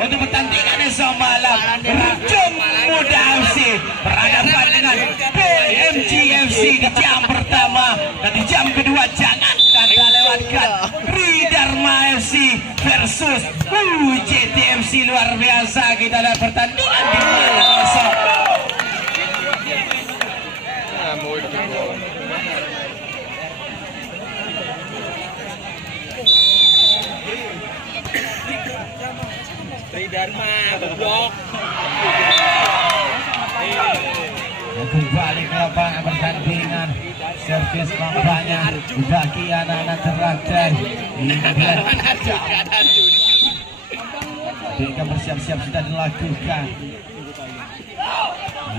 untuk pertandingan esok malam. Rujung Muda FC berhadapan dengan PMG FC di jam pertama, dan di jam kedua jangan Anda lewatkan Ridharma FC versus UJT FC. Luar biasa kita lihat pertandingan di malam esok. Ridharma goblok. Kembali ke lapangan pertandingan, servis kampanye bagi anak-anak terakhir. Ini ketika bersiap-siap sudah dilakukan.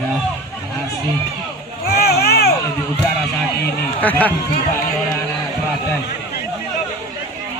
Ya, masih di udara saat ini. Kembali oleh anak-anak terakhir.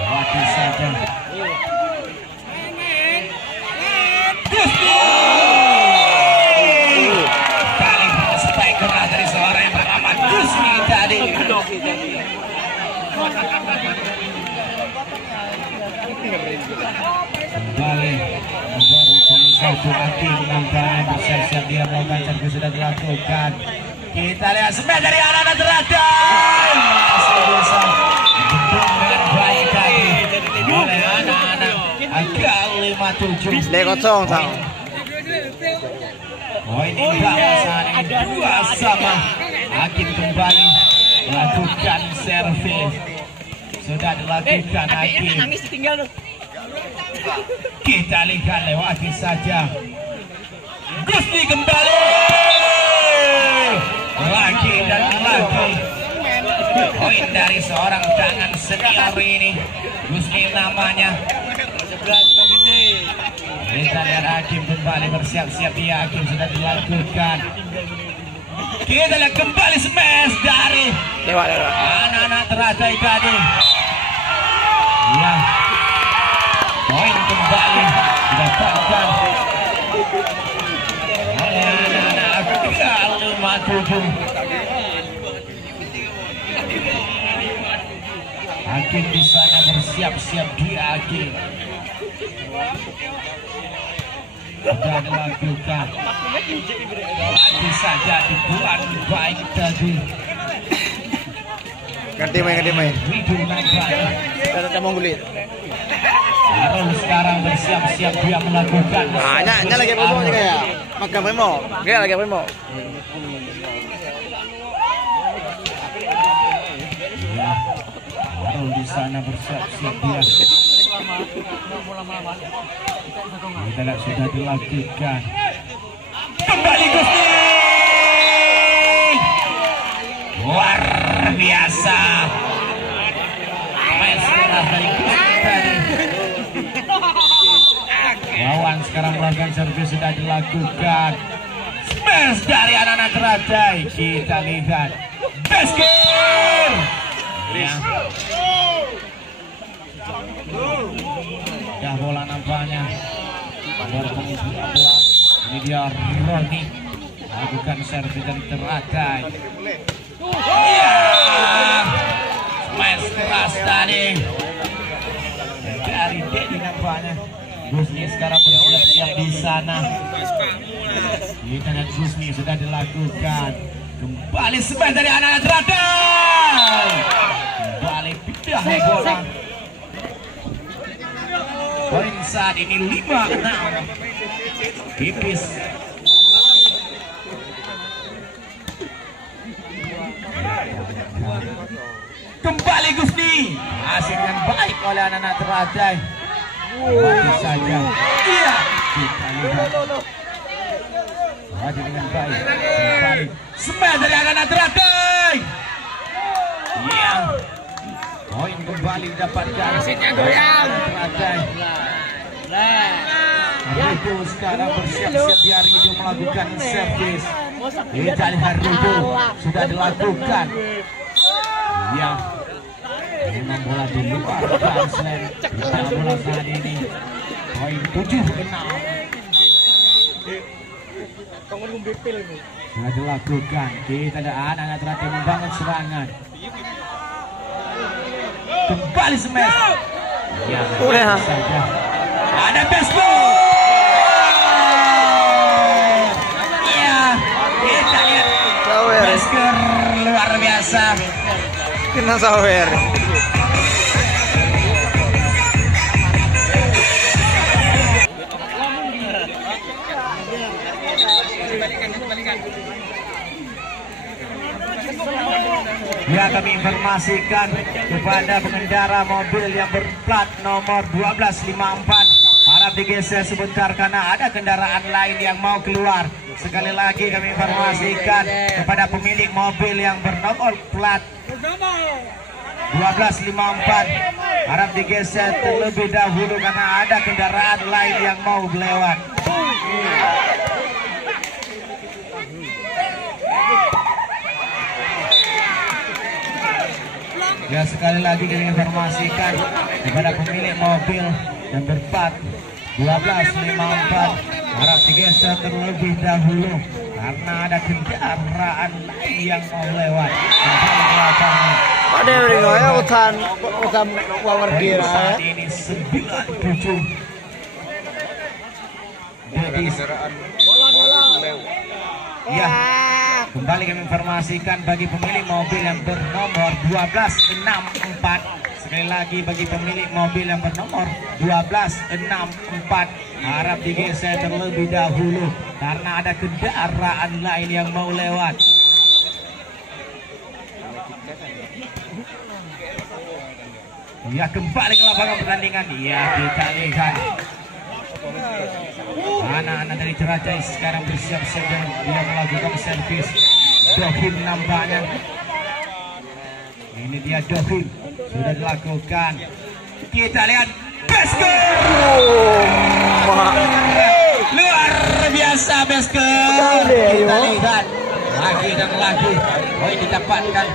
Waktu saja. Kembali satu hakim nampaknya bersiap-siap dia melakukan servis sudah dilakukan. Kita lihat smash dari anak-anak terakhir, masih bisa didukung dengan baik tadi oleh anak-anak agak 57 Lek kosong sang. Poin imbang saat ini 2 sama. Hakim kembali melakukan servis. Sudah dilakukan hakim. Nangis ditinggal tuh. Kita lihat lewati saja. Gusni kembali. Lagi dan lagi. Poin dari seorang tangan senior ini. Gusni namanya. Kita lihat hakim kembali bersiap-siap. Ya, hakim sudah dilakukan. Kita lihat kembali smash dari anak-anak teratai tadi. Ya, poin kembali didapatkan oleh anak-anak 57. Hakim di sana bersiap-siap di hakim. Sudah dilakukan. Lagi saja dibuat baik tadi. Ganti main. Widu nampaknya. Kita mau gulit. Harun sekarang bersiap-siap dia melakukan. Nya lagi promo juga ya. Makan promo. Oke, lagi promo. Ya. Harun di sana bersiap-siap dia. Kita lihat sudah dilakukan. Kembali Gusti. Luar biasa. Main setelah dari Gusti tadi. Lawan sekarang melakukan servis sudah dilakukan. Smash dari anak-anak teratai. Kita lihat. Basket. Ya. Dah bola nampaknya. Ini dia Roni lakukan servis dari teratai. Ya, smash keras tadi dari Dedi nampaknya. Gusni sekarang bersiap-siap di sana. Kita lihat Gusni sudah dilakukan. Kembali smash dari anak-anak teratai. Kembali pindah bola. Poin saat ini 5-6. Tipis. Kembali Gusti. Hasil yang baik oleh anak-anak teratai. Bagus saja. Iya. Kita lihat. Hasil dengan baik. Kembali. Smash dari anak-anak teratai. Iya. Poin kembali didapatkan. Teratai. Rido sekarang bersiap-siap di Rido melakukan servis. Kita lihat Rido sudah dilakukan. Ya, memang bola di luar slam. Kita bola saat ini poin 7-6. Sudah dilakukan. Kita ada anak-anak terakhir membangun serangan. Kembali smash. Ya, saja. Ada baseball. biasa. Kena sawer. Ya, kami informasikan kepada pengendara mobil yang berplat nomor 1254 harap digeser sebentar karena ada kendaraan lain yang mau keluar. Sekali lagi kami informasikan kepada pemilik mobil yang bernomor plat 1254 harap digeser terlebih dahulu karena ada kendaraan lain yang mau lewat. Ya, sekali lagi kami informasikan kepada pemilik mobil yang berplat 1254 harap digeser terlebih dahulu karena ada kendaraan lain yang mau lewat. Pak Dewi ya utan power gear Saat ya. ini 97 jadi ya, kembali kami informasikan bagi pemilik mobil yang bernomor 1264. Sekali lagi bagi pemilik mobil yang bernomor 1264 harap digeser terlebih dahulu karena ada kendaraan lain yang mau lewat. Ya, kembali ke lapangan pertandingan. Ya, kita lihat anak-anak dari Ceracai sekarang bersiap-siap dan dia melakukan servis. Dohim nampaknya. Ini dia Dohim sudah dilakukan. Kita lihat Besker. Luar biasa Besker. Kita lihat lagi dan lagi. Oh, didapatkan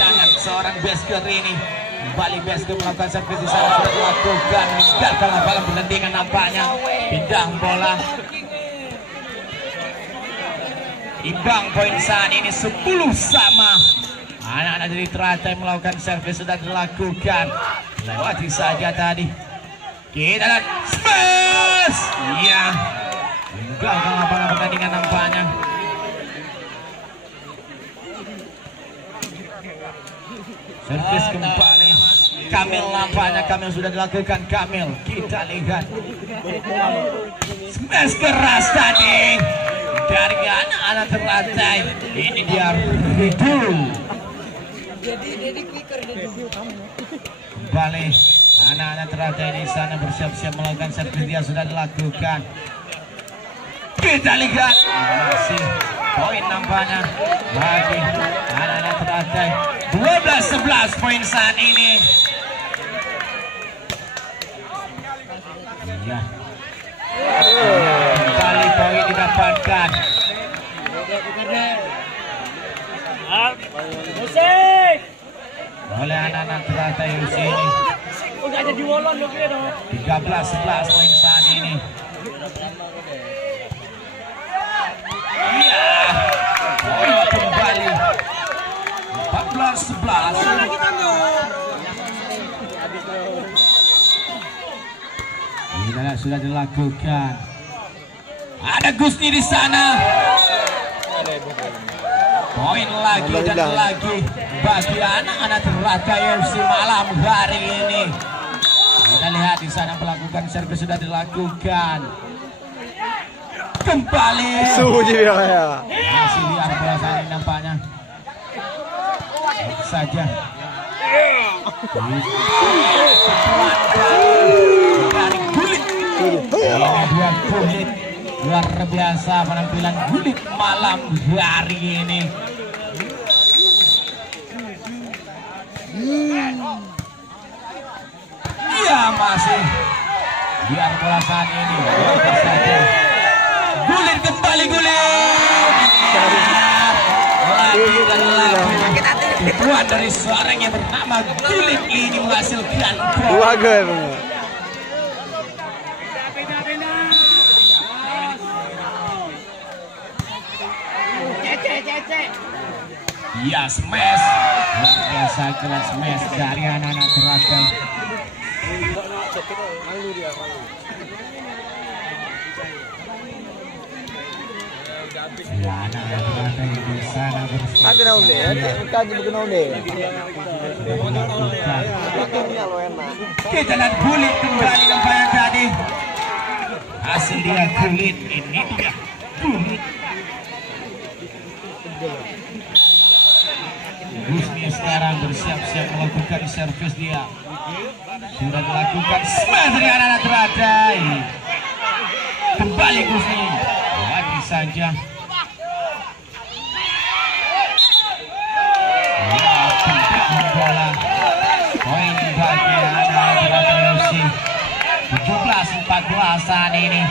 tangan seorang Besker ini. Kembali Besker melakukan servis di sana sudah dilakukan. Meninggalkan lapangan pertandingan nampaknya. Pindah bola. Imbang poin saat ini 10 sama. Anak-anak dari Teratai melakukan servis sudah dilakukan. Lewati saja tadi. Kita lihat smash. Iya. Meninggalkan lapangan pertandingan nampaknya. Servis kembali. Kamil nampaknya Kamil sudah dilakukan. Kamil kita lihat smash keras tadi dari anak-anak Teratai. Ini dia Ridul. Kembali anak-anak Teratai di sana bersiap-siap melakukan servis dia sudah dilakukan. Kita lihat masih poin nampaknya bagi anak-anak Teratai. 12-11 poin saat ini. Ya. Kembali poin didapatkan. Musik. Oleh anak-anak Teratai ini. Udah ada di wolon loh kira dong. 13-11 poin saat ini. Iya. Poin kembali. 14-11. Ini sudah dilakukan. Ada Gusti di sana. Poin lagi dan lagi bagi anak-anak Teratai FC malam hari ini. Kita lihat di sana melakukan servis sudah dilakukan. Kembali. Suji ya. Masih liar bola saat ini nampaknya. Saja. Dari Gulit. Ini dua Gulit. Luar biasa penampilan Gulit malam hari ini. Iya masih biar bola saat ini. Saja. Gulit kembali Gulit. Lagi dan lagi. Tuan dari seorang yang bernama Gulit ini menghasilkan gol. Dua gol. Ya smash. Luar biasa kelas smash dari anak-anak Teratai. Ya, anak-anak di sana bersiap. Aku nak unde, kaji bukan unde. Kita lihat kulit kembali nampaknya tadi. Hasil dia kulit, ini dia kulit. Gusni sekarang bersiap-siap melakukan servis dia. Sudah dilakukan smash dari anak-anak teratai. Kembali Gusni, lagi saja. Bola poin bagi anak-anak FC 17-14 saat ini.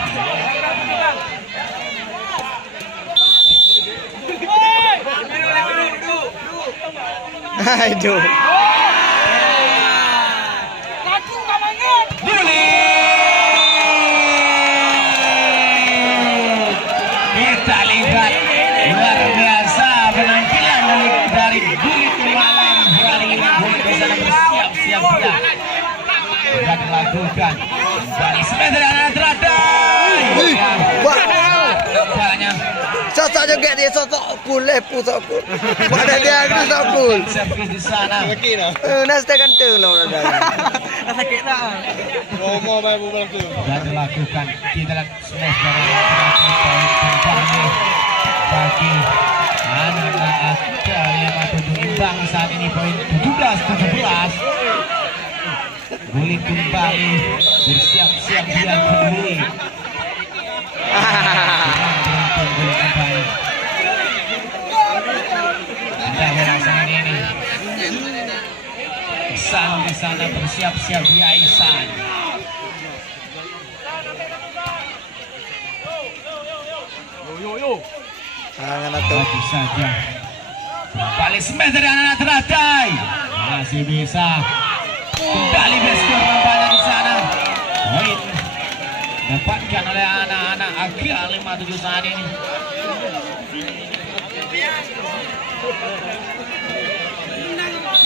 Aduh. Kita lihat luar biasa penampilan dari Gulit Malang hari ini. Gulit di sana bersiap-siap sudah dilakukan dari semeter anak teratai. Banyak Sosok juga dia sosok boleh pusokul. Pada dia aku sosokul. servis di sana. Nasi kan tu lah. Sakit tak? Sudah dilakukan. Kita lihat smash dari anak teratai bagi anak-anak yang tujuh imbang saat ini poin 17-17. Gulit kembali bersiap-siap dia kembali. Beruntung Gulit kembali. Ada saat ini. Ihsan di sana bersiap-siap dia Ihsan. Tangan atau Lagi saja. Kembali smash dari anak-anak teratai. Masih bisa. Kembali beskor nampaknya di sana. Poin dapatkan oleh anak-anak Agia 57 saat ini.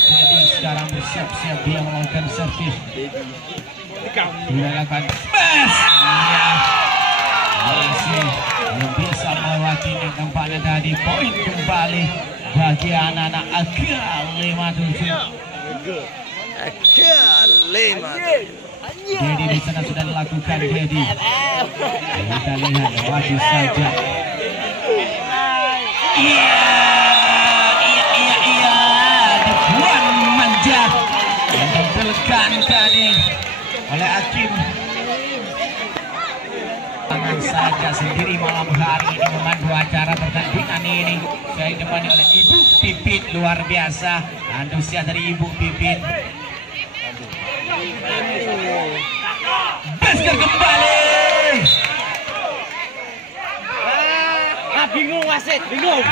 Jadi sekarang bersiap-siap dia melakukan servis. Dilakukan smash. Iya. Masih belum bisa melewati nampaknya tadi. Poin kembali bagi anak-anak Agia 57. lima. Dedi di sana sudah dilakukan Dedi. Kita lihat wajib saja. Iya, dibuang manja yang ditekan tadi oleh Hakim. Tangan saja sendiri malam hari ini memandu acara pertandingan ini. Saya ditemani oleh Ibu Pipit, luar biasa antusias dari Ibu Pipit. Beskor kembali. Bingung wasit, bingung.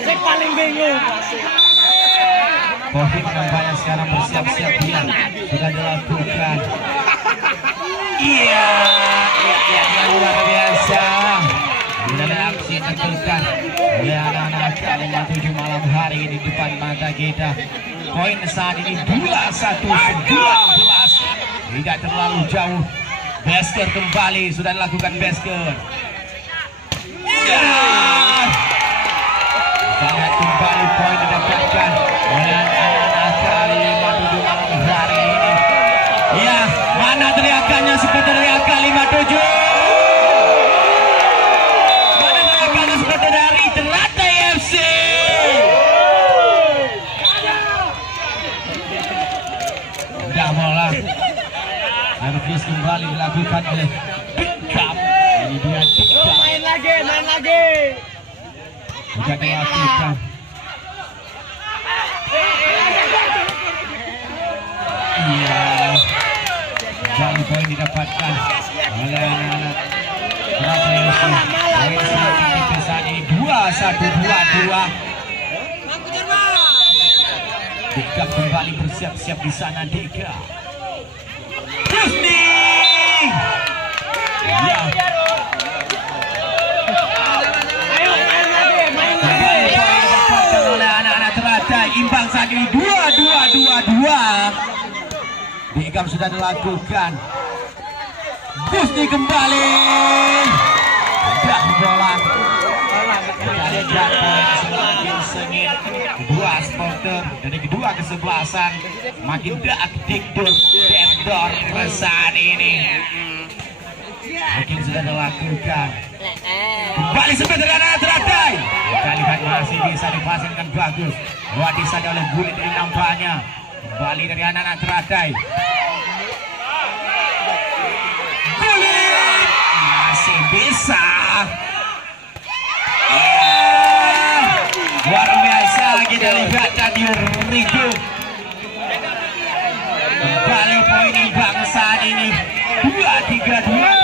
Saya paling bingung. Covid nampaknya sekarang bersiap-siap dia sudah dilakukan. Iya, luar biasa. Sudah ada aksi tentukan oleh anak-anak Kalimantan 7 malam hari ini di depan mata kita. Poin saat ini 21-19, tidak terlalu jauh. Beskor kembali, sudah dilakukan Beskor. Ya. Kita lihat kembali poin didapatkan oleh anak-anak Kalimantan 7 malam hari ini. Ya, mana teriakannya seperti teriakan 57? Mana teriakannya seperti dari Teratai FC? Tidak bola. Servis kembali dilakukan oleh Bikam. Ini dia Bikam. Main lagi. Sudah dilakukan. Iya. Jauh poin didapatkan oleh anak-anak Teratai FC. Poin saat ini 21-22. Bikam kembali bersiap-siap di sana Dika. Husni. Ya. Didapatkan oleh anak-anak Teratai. Imbang saat ini 2-2-2-2. Di pick up sudah dilakukan. Gusti kembali. Sudah bola. Dari poin semakin sengit. Kedua supporter dari kedua kesebelasan makin dikdur Dendor saat ini. Mungkin sudah dilakukan. Kembali sebentar dengan teratai. Kita lihat masih bisa dipasangkan bagus. Buat disana oleh Gulit ini nampaknya. Kembali dari anak-anak teratai. Gulit masih bisa. Luar biasa kita lihat tadi Rico. Kembali poin imbang saat ini 2-3.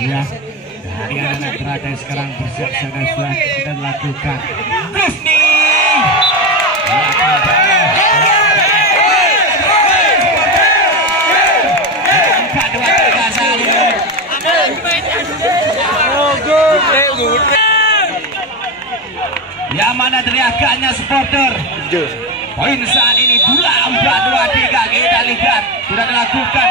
Ya, dari anak teratai sekarang bersiap-siap sudah dilakukan. Gusti. Yang mana teriakannya supporter. Poin saat ini 2-4-2-3 kita lihat sudah dilakukan.